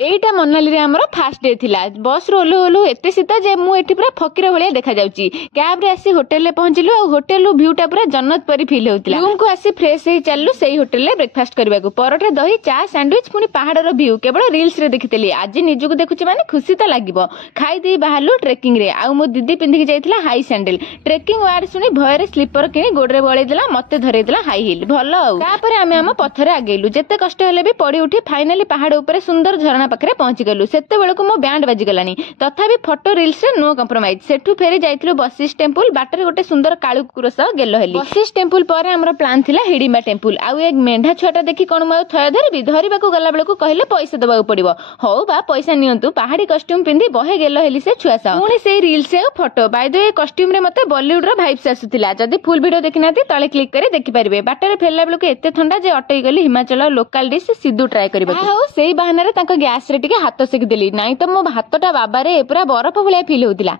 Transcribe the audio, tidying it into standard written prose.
एटा मनाली रे हमर fast day थिला। बस रो ओलो ओलो एते शीत जे मु एठी पूरा फकीर भलिया देखा जाउची। कैब रे आसी होटल ले पहुंचलु और होटल रो व्यूटा पूरा जन्नत परी फील होतिला। रूम को आसी फ्रेश हे चललु सेही होटल ले ब्रेकफास्ट करबा को। परोठा दही चा सैंडविच पुनी पहाड़ रो व्यू केवल रील्स रे देखितली। आज निजुक देखुची माने खुशी त लागिबो। खाई देई बाहरलु ट्रेकिंग रे आ मो दीदी पिंधिक जाइतिला हाई सैंडल। ट्रेकिंग वार्ड सुनी भय रे स्लीपर किनी गोडरे बळै देला मते धरै देला हाई हिल। भलो आ तापरे आमे हम पथरे आगेलु। जेते कष्ट हेले भी पड़ी उठी फाइनली पहाड़ ऊपर सुंदर झरणा पाखरे पहुंची गेलु। सेते बेलको मो बैंड बाजी गलानी तथापि फोटो रील्स रे नो कंप्रोमाइज। सेठू फेरी जाइतिलु बसिस टेंपल बाटर गोटे सुंदर काळू कुकुर सह गेलो हेली। बसिस टेंपल परे हमर प्लान थिला हिडिंबा टेंपल। आ एक मेंढा छुआटा देखि कोन म थय धरबी धरिबाको गला बेलको कहले पैसा देबाको पड़िबो। हौ बा पैसा नियंतु पहाड़ी कॉस्ट्यूम पिंदी बहे गेलो हेली से छुआ सा। पुणी से रील्स रे photo by the way costume रे मते बॉलीवुड रो वाइब्स आसुतिला। जदी फुल वीडियो देखिनाती तळे क्लिक करे देखि परिबे। बाटर फेरला बेलको एते ठंडा जे अटई गली Himachal local dish Sidhu try करबा। हौ सेही बहाना रे तांको गैस रे टिके हाथ सेक देली। नाही तो मो हातटा बाबा रे पूरा बरफ भलिया फील होतिला।